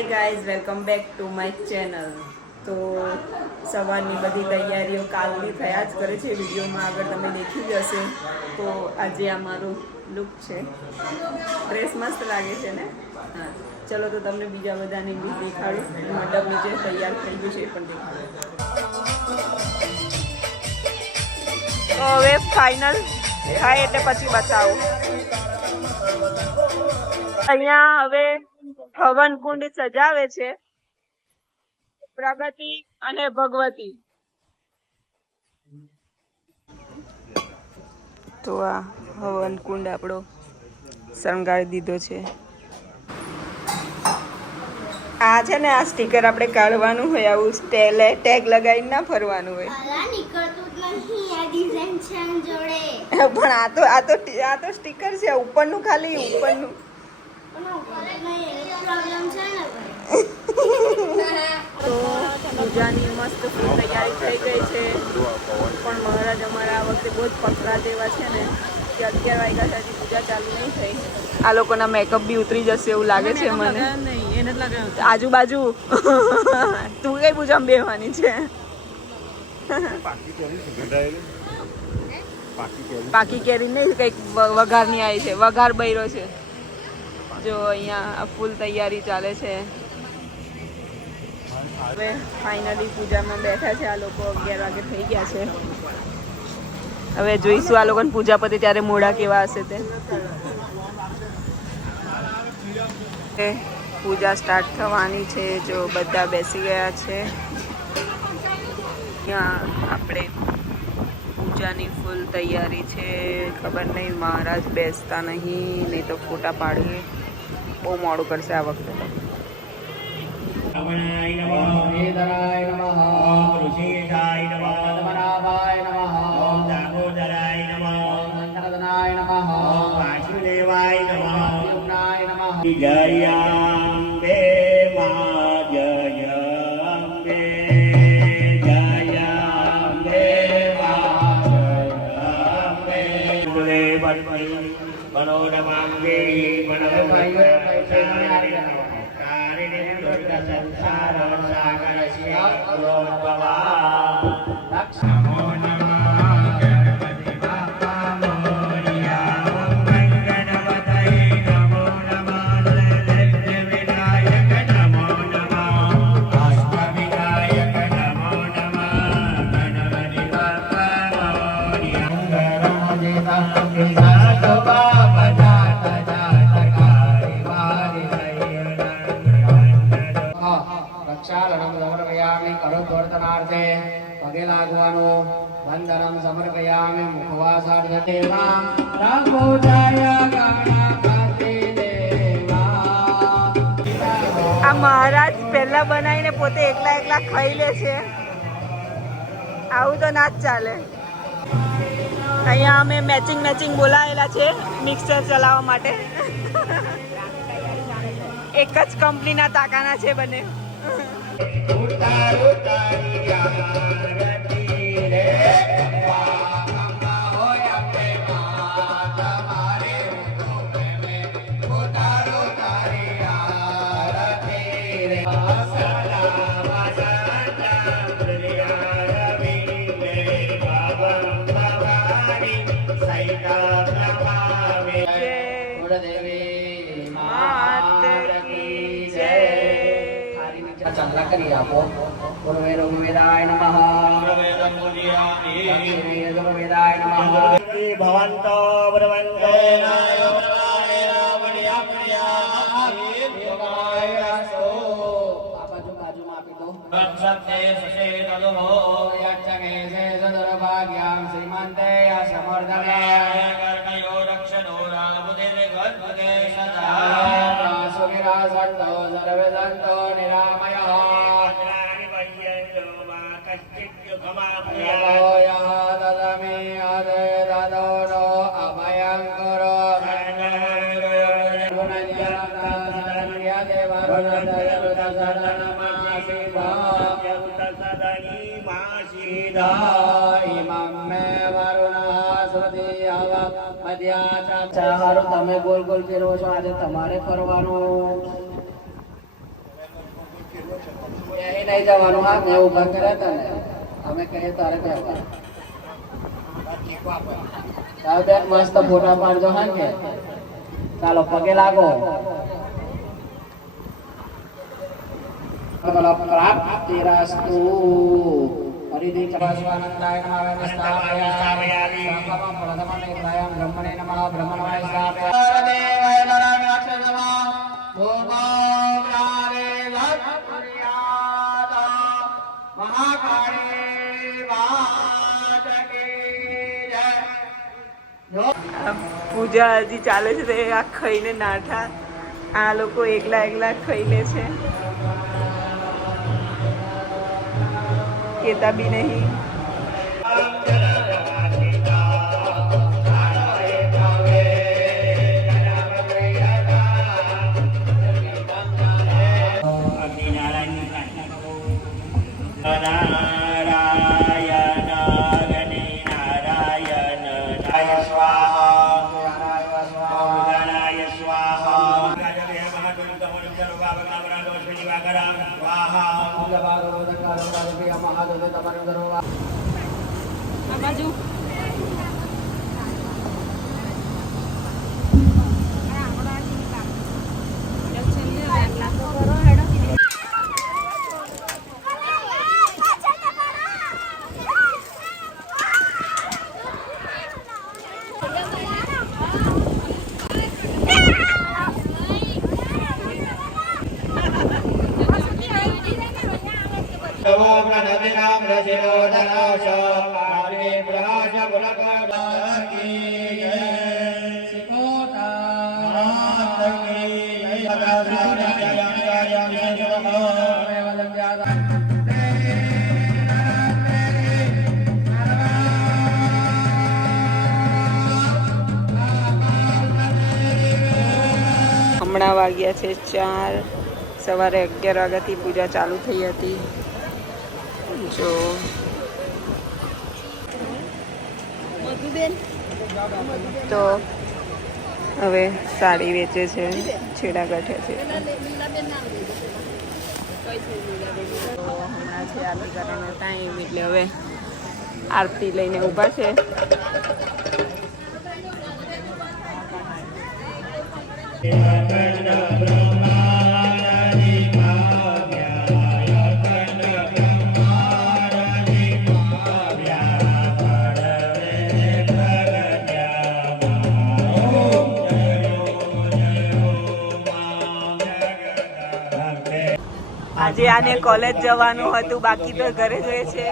Hi guys, welcome back to my channel. તો સવારની બધી તૈયારીઓ કાલની થયા જ કરે છે. વિડીયોમાં આગળ તમે દેખી જ હશે. તો આજે આ મારું લુક છે. ડ્રેસ મસ્ત લાગે છે ને? હા, ચલો તો તમને બીજા બધાની બી દેખાડું. મંડપ નીચે તૈયાર થઈ ગયું છે એ પણ દેખાડું. તો હવે ફાઇનલ થાય એટલે પછી બતાવું. અહીંયા હવે હવન કુંડ સજાવે છે પ્રગતિ અને ભગવતી. તો આ હવન કુંડ આપણો શણગારી દીધો છે. આ છે ને આ સ્ટીકર આપણે કાઢવાનું હોય, આવું ટેગ લગાવીને ના ફરવાનું હોય. પણ આ તો સ્ટીકર છે ઉપરનું, ખાલી ઉપરનું. તો પૂજાની મસ્ત ફૂલ તૈયારી થઈ ગઈ છે. પણ મહારાજ અમારા આ વખતે બહુ જ પકડા જેવા છે ને કે 11 વાગ્યા સુધી પૂજા ચાલુ નહીં થઈ. આ લોકોના મેકઅપ બી ઉતરી જશે એવું લાગે છે મને. આજુબાજુ તું કઈ પૂજામાં બેહવાની છે? પાકી કેરી નહીં, કઈક વઘારની આવી છે, વઘાર બૈરો છે. જો અહીંયા ફૂલ તૈયારી ચાલે છે. હવે ફાઇનલી પૂજામાં બેઠા છે આ લોકો. 11 વાગે થઈ ગયા છે. હવે જોઈશું આ લોકોને પૂજા પતે ત્યારે મોઢા કેવા હશે તે. પૂજા સ્ટાર્ટ થવાની છે. જો બધા બેસી ગયા છે. ત્યાં આપણે પૂજાની ફૂલ તૈયારી છે. ખબર નહીં મહારાજ બેસતા નહીં તો ફોટા પાડીએ. બહુ મોડું કરશે આ વખતે તો. રમણાય નમઃ, વેદરાય નમઃ, ઋષિકેશાય નમઃ, પદ્મનાભાય નમઃ, દામોદરાય નમઃ, શંકરદનાય નમઃ, વાસુદેવાય નમઃ, યુમ્નાય નમઃ. જય અંબે મા, જય અંબે, જય અંબે મા, જય અંબે. મનોરમાંગે સંસાર સાગર નમો નમઃ ગણપતિ બાપા મોરિયા. ગણપતય નમો નમઃ લલિત વિનાયક નમો નમઃ અષ્ટ વિનાયક નમો નમઃ ગણપતિ બાપા મોરિયા. કરતવર્તનાર્થે પગે લાગવાનું. વંદનમ સમર્પયામિ મુખવાસાર્થે. દેવા રાઘોજાય ગણપતિ દેવા. આ મહારાજ પહેલા બનાવીને પોતે એકલા ખાઈ લે છે. આવું તો ના જ ચાલે. અહીંયા અમે મેચિંગ બોલાયેલા છે મિક્સર ચલાવવા માટે. એક જ કંપનીના તાકાના છે બંને. ચંદ્ર કરી આપો. વેદાય નમઃ, વેદાય નમઃ. ભવંતો બ્રવંતો બાજુમાં આપી દો. ભાગ્યામ શ્રીમંતે સમર્ધને રક્ષણો રામુદે સુવિરા સંતો સર્વે સંતો નિરામય. તમે ગોલ ગોલ ફેરવો છો, આજે તમારે ફરવાનું. ક્યાંય નહીં જવાનું. હા મેં ઊભા કર્યા હતા ને, અમે કહીએ તારે કહેવાનું. ચાલો બેન મસ્ત ફોટા પાડજો. હા કે ચાલો પગે લાગો. પ્રાપ્તિરસ્તુ. હરિદે ચવાસ્વાનંદાય નમઃ સ્થાપયામિ. સંકલ્પં પ્રથમં નિર્ણયં બ્રહ્મણે નમઃ બ્રહ્મણાય સ્થાપયામિ. દેવાય નરાય અક્ષય નમઃ. ભોગાવ્રારે લક્ષ્મ્યાદ મહાકાળી વાચકી જય. આ પૂજા હજી ચાલે છે તો એ આ ખાઈને નાઠા આ લોકો એકલા એકલા ખાઈ લે છે. કેતા બી નહીં. આ બાજુ હમણાં વાગ્યા છે 4. સવારે 11 વાગ્યાથી પૂજા ચાલુ થઈ હતી. જો તો હવે સાડી વેચે છે, છેડા ગાંઠ્યા છે. તો હમણાં છે આરતી કરવાનો ટાઈમ એટલે હવે આરતી લઈને ઊભા છે. આજે આને કોલેજ જવાનું હતું, બાકી તો ઘરે જોઈએ છે.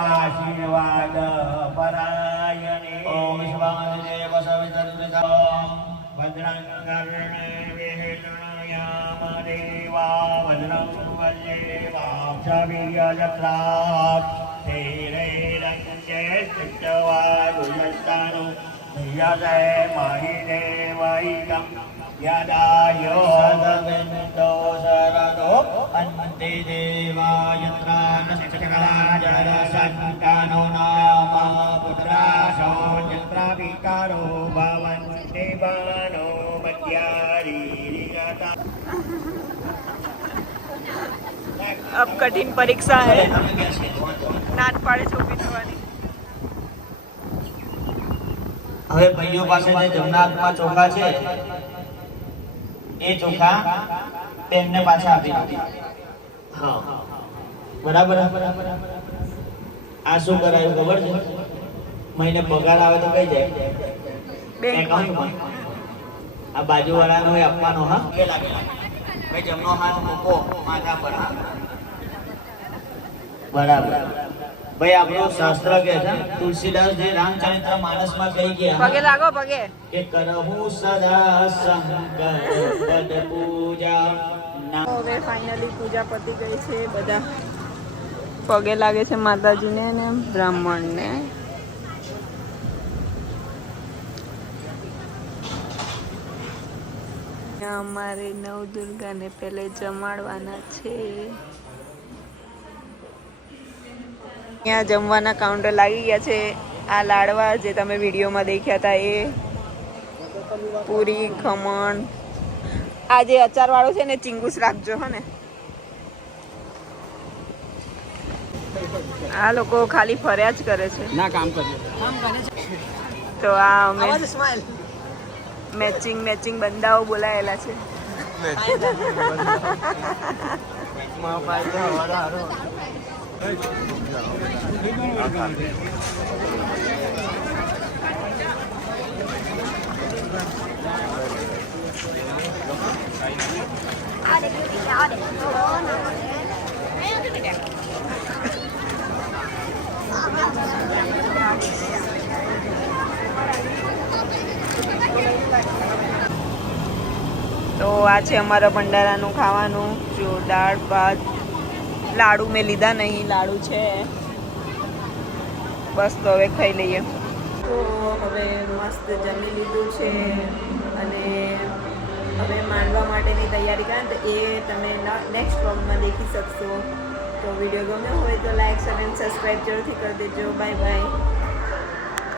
આશીર્વાદ પરાયણે ઓમ શિવાદેવ ભદ્રં કર્ણે વિહિરણયામ દેવા ભદ્રં વલ્લેવાક્ષવીર્યજત્રા ધીરૈરંજે ચિત્તવાયુયસ્તાનો યદે મહિદેવૈકં યદાયો સદવિન્દો સરદો અંતે દેવાયત્રાન ચક્રાજર સંતાનો નામ પુત્રાશો ચિત્રાપિકારો ભવન્તિ બાનો મધ્યારીરિયતા. अब कठिन परीक्षा है, नान पाड़े छोपी थવાની. હવે ભાઈઓ પાસે જે જમણા હાથમાં ચોખા છે એ ચોખા તેમને પાછા આપી દો. હા બરાબર. આ શું કરાયું ખબર છે? મહિને પગાર આવે તો કઈ જાય એકાઉન્ટમાં. આ બાજુવાળાનો એ આપવાનો. હા ભાઈ જમણો હાથ મૂકો માથા પર. બરાબર. ભાઈ આપણું શાસ્ત્ર કહે છે, તુલસીદાસ જે રામચરિત્ર માનસમાં કહી ગયા પગે લાગો પગે કે કરહુ સદા સંકલ્પ પદ પૂજા. હવે ફાઇનલી પૂજા પતી ગઈ છે. બધા પગે લાગે છે માતાજીને ને બ્રાહ્મણને. અમારે નવદુર્ગાને પહેલે જમાડવાના છે. ત્યાં જમવાના કાઉન્ટર લાગી ગયા છે. આ લાડવા જે તમે વિડીયોમાં દેખ્યા હતા એ, પૂરી, ખમણ. આ જે અચારવાળો છે ને ચીંગુસ રાખજો હો ને. આ લોકો ખાલી ફર્યા જ કરે છે. ના કામ કરે તો આ અમે મેચિંગ બંદાઓ બોલાયેલા છે. તો આ છે અમારા ભંડારાનું ખાવાનું. જો દાળ ભાત, લાડુ મેં લીધા નહીં, લાડુ છે બસ. તો હવે ખાઈ લઈએ. તો હવે મસ્ત જમી લીધું છે અને હવે માંડવા માટેની તૈયારી કરે તો એ તમે નેક્સ્ટ વ્લોગમાં દેખી શકશો. તો વિડીયો ગમ્યો હોય તો લાઈક, શેર અને સબસ્ક્રાઈબ જરૂરથી કરી દેજો. Bye bye.